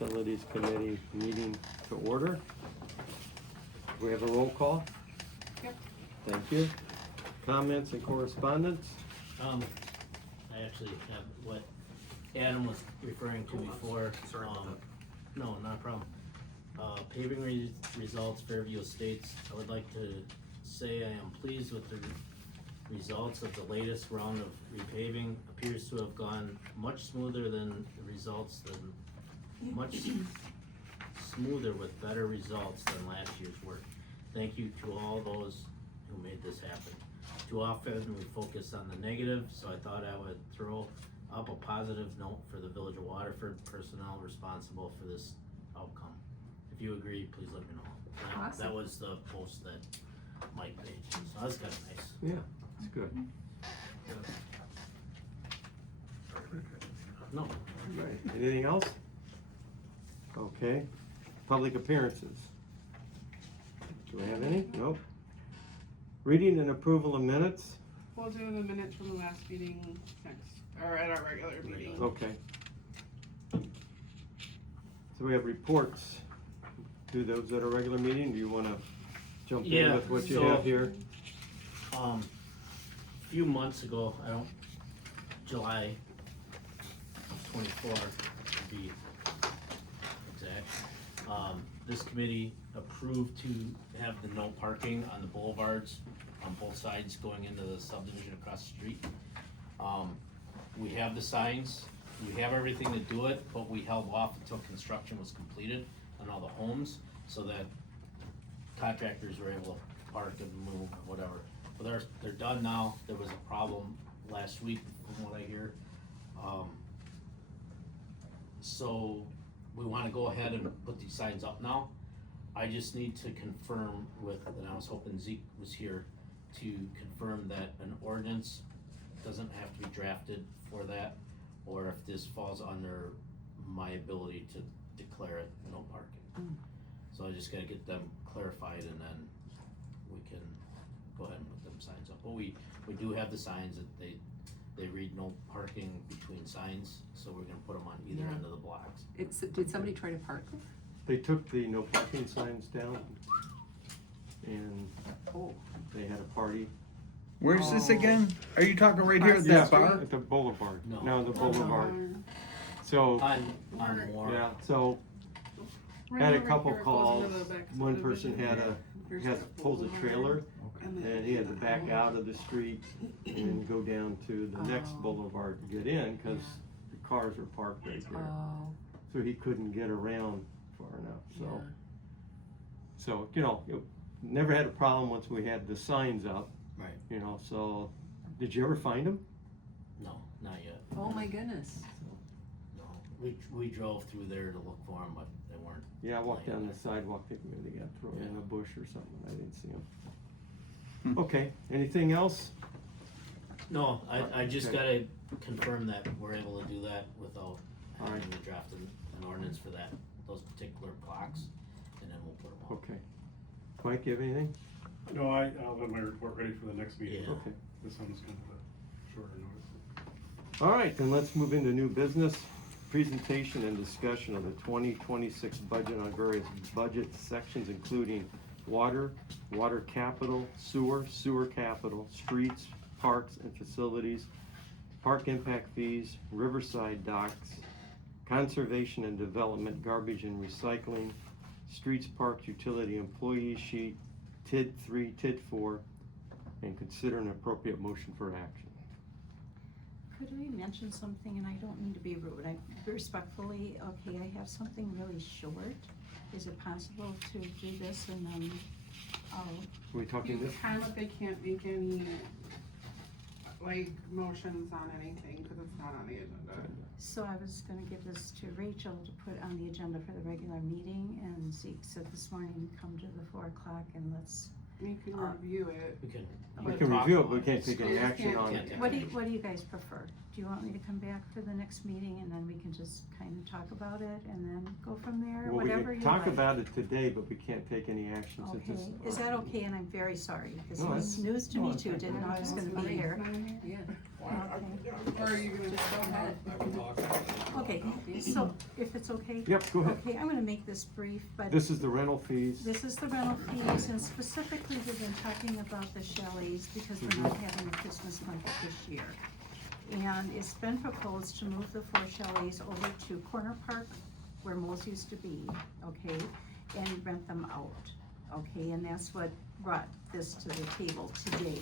Utilities Committee meeting to order. We have a roll call? Yep. Thank you. Comments and correspondence? I actually have what Adam was referring to before. Sorry about that. No, not a problem. Paving results, Fairview Estates. I would like to say I am pleased with the results of the latest round of repaving. Appears to have gone much smoother than the results much smoother with better results than last year's work. Thank you to all those who made this happen. Too often we focus on the negative, so I thought I would throw up a positive note for the Village of Waterford personnel responsible for this outcome. If you agree, please let me know. Awesome. That was the post that Mike made, so that's kind of nice. Yeah, it's good. No, Right, anything else? Okay, public appearances. Do we have any? Nope. Reading and approval of minutes? We'll do the minutes from the last meeting next, or at our regular meeting. Okay. So we have reports. Do those at a regular meeting? Do you wanna jump in Yeah, with what you so- have here? a few months ago, July 24 to be exact, this committee approved to have the no parking on the boulevards on both sides going into the subdivision across the street. We have the signs, we have everything to do it, but we held off until construction was completed on all the homes so that contractors were able to park and move or whatever. But they're done now. There was a problem last week from what I hear. So we wanna go ahead and put these signs up now. I just need to confirm with, and I was hoping Zeke was here to confirm that an ordinance doesn't have to be drafted for that, or if this falls under my ability to declare it no parking. So I just gotta get them clarified and then we can go ahead and put them signs up. But we do have the signs that they read no parking between signs, so we're gonna put them on either end of the blocks. Did somebody try to park there? They took the no parking signs down and Oh. they had a party. Where's this again? Are you talking right here at Yeah, that bar? at the boulevard. No. No, the boulevard. So, On Moore. yeah, so Right had a over couple here, it goes calls. into the back One person subdivision. pulls a trailer And then- and he had to back out of the street and go down to the next Oh. boulevard to get in, cause the cars were parked right there. Oh, So he couldn't get around far enough, so. yeah. So, you know, never had a problem once we had the signs up, Right, you know, so, did you ever find them? no, not yet. Oh my goodness. No, we drove through there to look for them, but they weren't. Yeah, I walked down the sidewalk, thinking maybe they got thrown in a bush or something, I didn't see them. Okay, anything else? No, I just Okay. gotta confirm that we're able to do that without having Alright. to draft an ordinance for that, those particular blocks, and then we'll put them on. Okay. Mike, you have anything? No, I'll have my report ready for the next meeting. Yeah. Okay. This one's kind of a shorter notice. All right, then let's move into new business. Presentation and discussion of the 2026 budget on various budget sections, including water, water capital, sewer capital, streets, parks and facilities, park impact fees, Riverside docks, conservation and development, garbage and recycling, streets, parks, utility employee sheet, TID 3, TID 4, and consider an appropriate motion for action. Could I mention something, and I don't mean to be rude, I respectfully, okay, I have something really short. Is it possible to do this and then I'll, Are we talking You this? kind of, they can't make any, like, motions on anything, cause it's not on the agenda. so I was gonna give this to Rachel to put on the agenda for the regular meeting, and Zeke said this morning, come to the 4 o'clock and let's, You can review it. We can. We But- can talk review it, about but we can't take any Yeah, action on it. can't. what do you guys prefer? Do you want me to come back for the next meeting and then we can just kind of talk about it and then go from there, Well, we whatever can you talk like? about it today, but we can't take any action since Okay, this. is that okay? And I'm very sorry, this No, was that's- news to no, me it's too, fine. didn't know I was gonna be here. Yeah. Or are you gonna Just go ahead. I can talk. Okay, so if it's okay. Yep, go ahead. Okay, I'm gonna make this brief, but This is the rental fees. this is the rental fees, and specifically we've been talking about the chalets because we're not having a Christmas market this year. And it's been proposed to move the 4 chalets over to Corner Park, where Mo's used to be, okay, and rent them out, okay, and that's what brought this to the table today.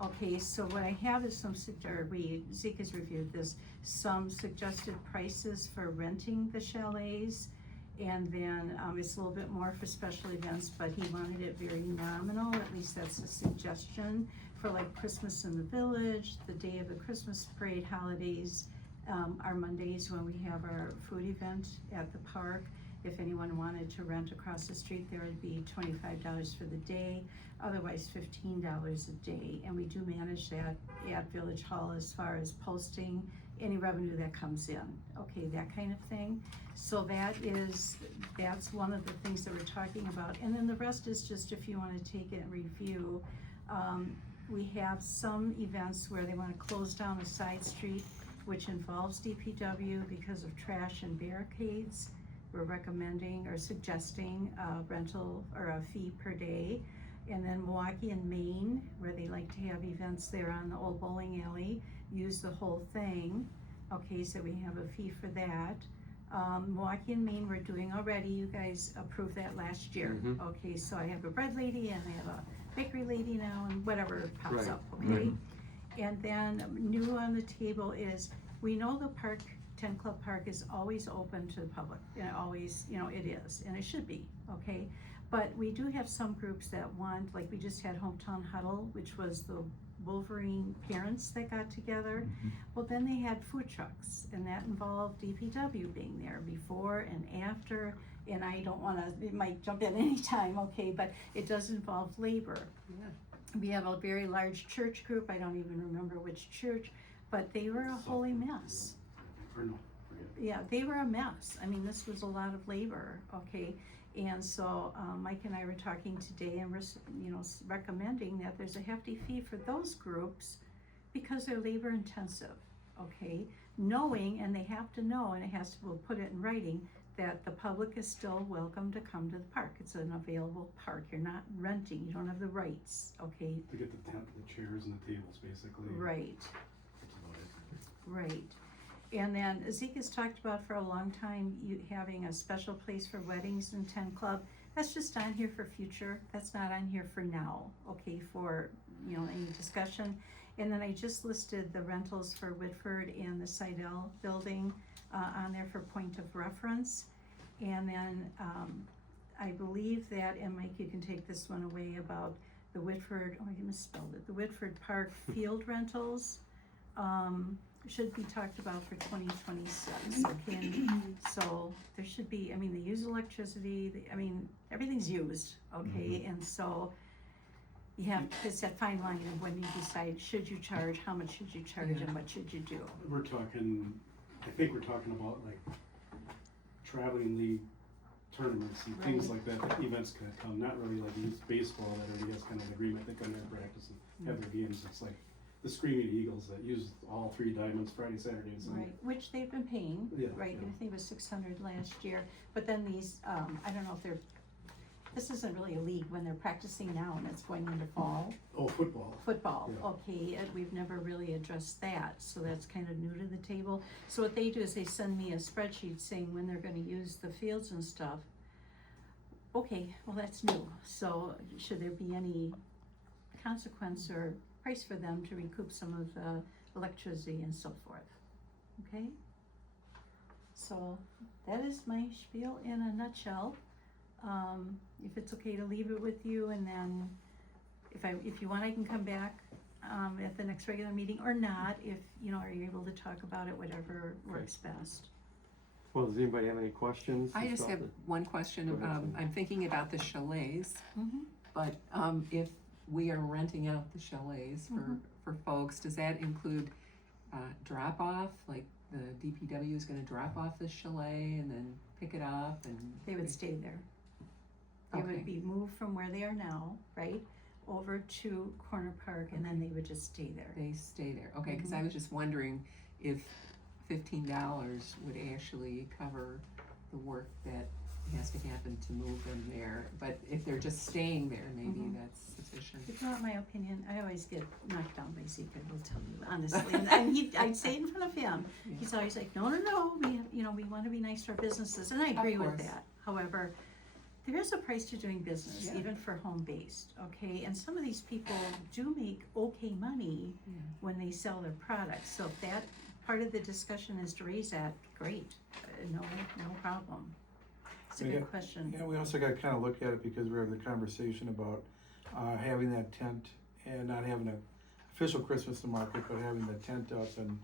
Okay, so what I have is Zeke has reviewed this, some suggested prices for renting the chalets, and then, it's a little bit more for special events, but he wanted it very nominal, at least that's a suggestion, for like Christmas in the Village, the day of the Christmas parade, holidays, our Mondays when we have our food event at the park. If anyone wanted to rent across the street, there would be $25 for the day, otherwise $15 a day. And we do manage that at Village Hall as far as posting any revenue that comes in, okay, that kind of thing. So that's one of the things that we're talking about. And then the rest is just if you wanna take it and review. We have some events where they wanna close down a side street, which involves DPW because of trash and barricades. We're recommending or suggesting a rental or a fee per day. And then Milwaukee and Maine, where they like to have events there on the old bowling alley, use the whole thing. Okay, so we have a fee for that. Milwaukee and Maine we're doing already, you guys approved that last year. Okay, so I have a bread lady and I have a bakery lady now and whatever pops Right. up, okay? And then new on the table is, we know the park, 10 Club Park is always open to the public, and it always, it is, and it should be, okay? But we do have some groups that want, like we just had Hometown Huddle, which was the Wolverine parents that got together. Well, then they had food trucks, and that involved DPW being there before and after, and I don't wanna, it might jump in anytime, okay, but it does involve labor. Yeah. We have a very large church group, I don't even remember which church, but they were a holy mess. Or no, forget it. Yeah, they were a mess. I mean, this was a lot of labor, okay? And so, Mike and I were talking today and we're, recommending that there's a hefty fee for those groups because they're labor intensive, okay? Knowing, and they have to know, and we'll put it in writing, that the public is still welcome to come to the park. It's an available park. You're not renting, you don't have the rights, okay? To get the tent, the chairs and the tables, basically. Right, That's about it. right. And then Zeke has talked about for a long time, you having a special place for weddings in 10 Club. That's just on here for future, that's not on here for now, okay, for, any discussion. And then I just listed the rentals for Whitford and the Seidel building, on there for point of reference. And then, I believe that, and Mike, you can take this one away about the Whitford, I misspelled it, the Whitford Park field rentals. Should be talked about for 2026, okay, and so there should be, they use electricity, everything's used, okay, and so you have, it's that fine line of when you decide, should you charge, how much should you charge, and what should you do? I think we're talking about like traveling league tournaments and things like that events can come, not really like youth baseball that everybody has kind of an agreement, they come there and practice and have their games. It's like the Screaming Eagles that use all 3 diamonds Friday, Saturday, and Sunday. Right, which they've been paying, Yeah, right, yeah. I think it was 600 last year, but then these, I don't know if this isn't really a league when they're practicing now and it's going into fall. Oh, football. Football, Yeah. okay, and we've never really addressed that, so that's kind of new to the table. So what they do is they send me a spreadsheet saying when they're gonna use the fields and stuff. Okay, well, that's new, so should there be any consequence or price for them to recoup some of the electricity and so forth, okay? So that is my spiel in a nutshell. If it's okay to leave it with you, and then if you want, I can come back at the next regular meeting or not, if, are you able to talk about it, whatever works best. Well, does anybody have any questions? I just have one question. Go ahead, Cindy. I'm thinking about the chalets, Mm-hmm. but if we are renting out the chalets for folks, does that include drop off? Like the DPW is gonna drop off the chalet and then pick it up and? They would stay there. They Okay. would be moved from where they are now, right? over to Corner Park, and then they would just stay there. They stay there, okay, cause I was just wondering if $15 would actually cover the work that has to happen to move them there, but if they're just staying there, maybe that's sufficient. If you want my opinion, I always get knocked down by Zeke, I will tell you honestly, and I'd say it in front of him. Yeah. He's always like, no, we have, we wanna be nice to our businesses, and I agree with course. that. However, there is a price to doing business, Yeah. even for home-based, okay? And some of these people do make okay money Yeah. when they sell their products, so if that part of the discussion is to raise that, great, no problem. It's a Yeah. good question. Yeah, we also gotta kinda look at it because we're having the conversation about, having that tent and not having an official Christmas market, but having the tent up and,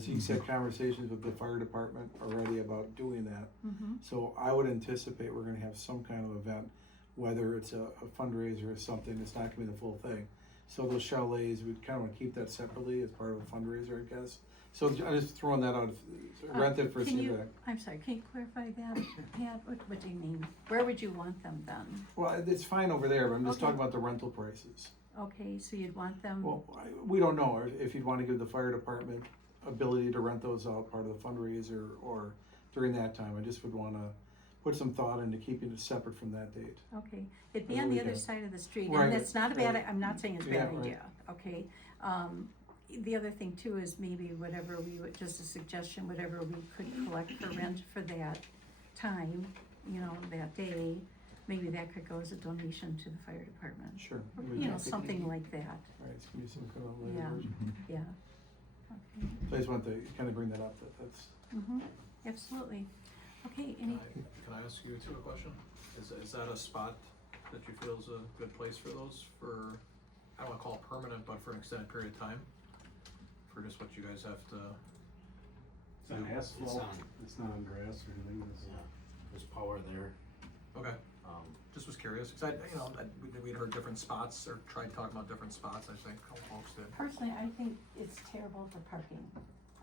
Zeke's had conversations with the fire department already about doing that. Mhm. So I would anticipate we're gonna have some kind of event, whether it's a fundraiser or something, it's not gonna be the full thing. So those chalets, we kinda wanna keep that separately as part of a fundraiser, I guess. So I'm just throwing that out, rent it for Can you, CVAC. I'm sorry, can you clarify that, Pat, what do you mean? Where would you want them then? Well, it's fine over there, but I'm just Okay. talking about the rental prices. Okay, so you'd want them, Well, we don't know if you'd wanna give the fire department ability to rent those out, part of the fundraiser, or during that time, I just would wanna put some thought into keeping it separate from that date. okay, it'd be Over on the the other weekend. side of the street, Right, and it's not a bad, right. I'm not saying it's a Yeah, bad right. idea, okay? The other thing too is maybe whatever we would, just a suggestion, whatever we could collect for rent for that time, that day, maybe that could go as a donation to the fire department. Sure. Something like that, Right, it's gonna be some kind of Yeah. language. yeah. Okay, So I just want to kinda bring that up, that's, absolutely. Okay, any, Can I ask you two a question? Is that a spot that you feel is a good place for those for, I don't wanna call it permanent, but for an extended period of time? For just what you guys have to, It's on asphalt, on- it's not on grass or anything, it's, Yeah, there's power there. okay, Um, just was curious, cause we'd heard different spots or tried talking about different spots, I think, a couple folks did. personally, I think it's terrible for parking.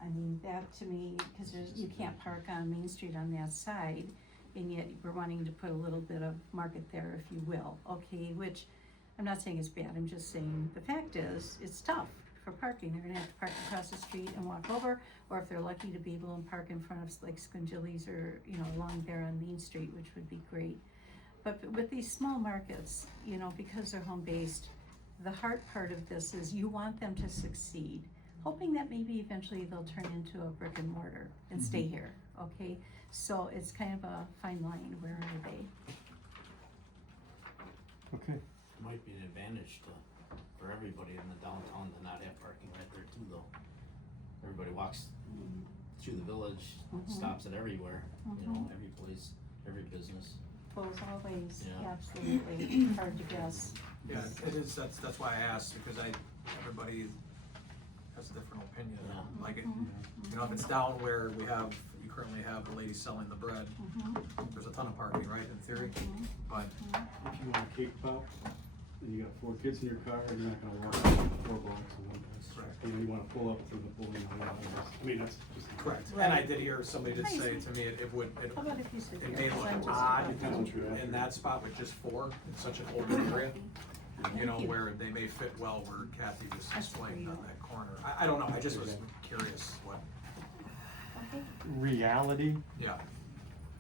I mean, that to me, cause you can't park on Main Street on that side, and yet we're wanting to put a little bit of market there, if you will, okay, which I'm not saying it's bad, I'm just saying, the fact is, it's tough for parking, they're gonna have to park across the street and walk over, or if they're lucky to be able to park in front of like Squinjillies or, along there on Main Street, which would be great. But with these small markets, because they're home-based, the hard part of this is you want them to succeed, hoping that maybe eventually they'll turn into a brick and mortar and stay here, okay? So it's kind of a fine line, where are they? Okay, might be an advantage for everybody in the downtown to not have parking right there too, though. Everybody walks through the village, stops it everywhere, every place, every business. Goes all ways, Yeah. absolutely, hard to guess. Yeah, it is, that's why I asked, because everybody has a different opinion, Yeah. like, if it's down where you currently have the lady selling the bread, there's a ton of parking, right, in theory, but, if you want a cake pop, and you got 4 kids in your car, you're not gonna walk 4 blocks and then, you wanna pull up to the bowling alley. I mean, that's just. correct, and I did hear somebody did say to me, it would, How about if you sit it here? may 'Cause look I'm just- odd Depends what you're in after. that spot with just 4, in such an open area, Thank you. where they may fit well where Kathy just That's explained for on you. that corner. I don't know, I just was curious what, Okay. reality, yeah,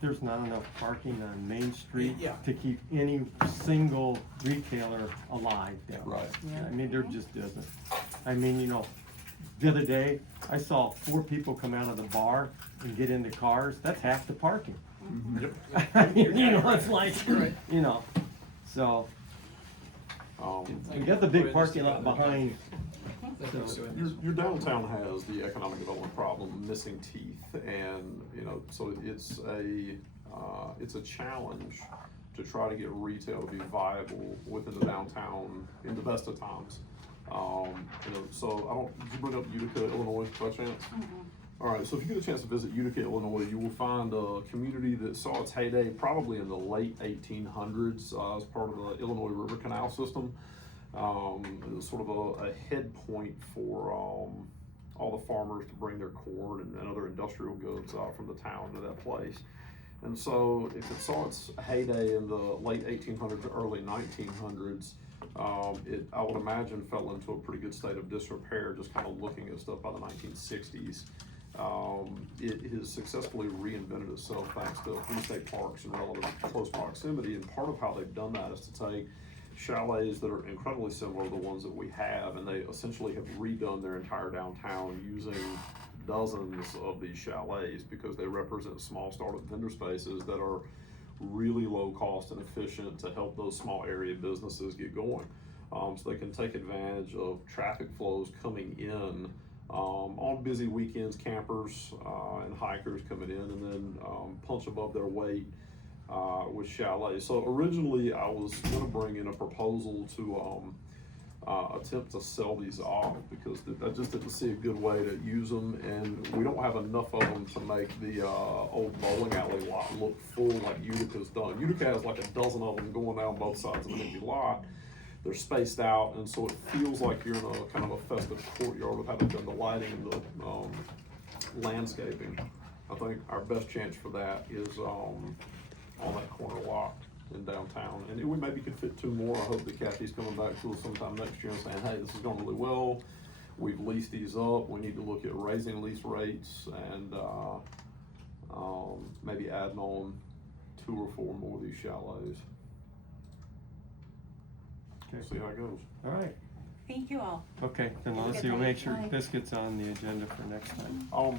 there's not enough parking on Main Street Yeah. to keep any single retailer alive down there. Right. Yeah. I mean, there just isn't. I mean, the other day, I saw 4 people come out of the bar and get into cars, that's half the parking. I mean, it's like, so, we got the big parking lot behind, so, Your downtown has the economic development problem, missing teeth, and, so it's a challenge to try to get retail to be viable within the downtown in the best of times. So did you bring up Utica, Illinois, by chance? Alright, so if you get a chance to visit Utica, Illinois, you will find a community that saw its heyday probably in the late 1800s as part of the Illinois River Canal system. It was sort of a head point for all the farmers to bring their corn and other industrial goods from the town to that place. And so if it saw its heyday in the late 1800s to early 1900s, I would imagine fell into a pretty good state of disrepair, just kind of looking at stuff by the 1960s. It has successfully reinvented itself thanks to Free State Parks and relative close proximity, and part of how they've done that is to take chalets that are incredibly similar to the ones that we have, and they essentially have redone their entire downtown using dozens of these chalets because they represent small startup vendor spaces that are really low cost and efficient to help those small area businesses get going. So they can take advantage of traffic flows coming in on busy weekends, campers and hikers coming in, and then punch above their weight with chalets. So originally I was gonna bring in a proposal to attempt to sell these off because I just didn't see a good way to use them, and we don't have enough of them to make the old bowling alley lot look full like Utica's done. Utica has like a dozen of them going down both sides of an empty lot. They're spaced out, and so it feels like you're in a kind of a festive courtyard with having done the lighting and the landscaping. I think our best chance for that is on that corner lot in downtown, and we maybe could fit 2 more. I hope that Kathy's coming back to us sometime next year and saying, hey, this is going really well. We've leased these up. We need to look at raising lease rates and maybe adding on 2 or 4 more of these chalets. Okay. See how it goes. All right, Thank you all. okay, then Have a let's good see, we'll night. make sure Bye. this gets on the agenda for next time.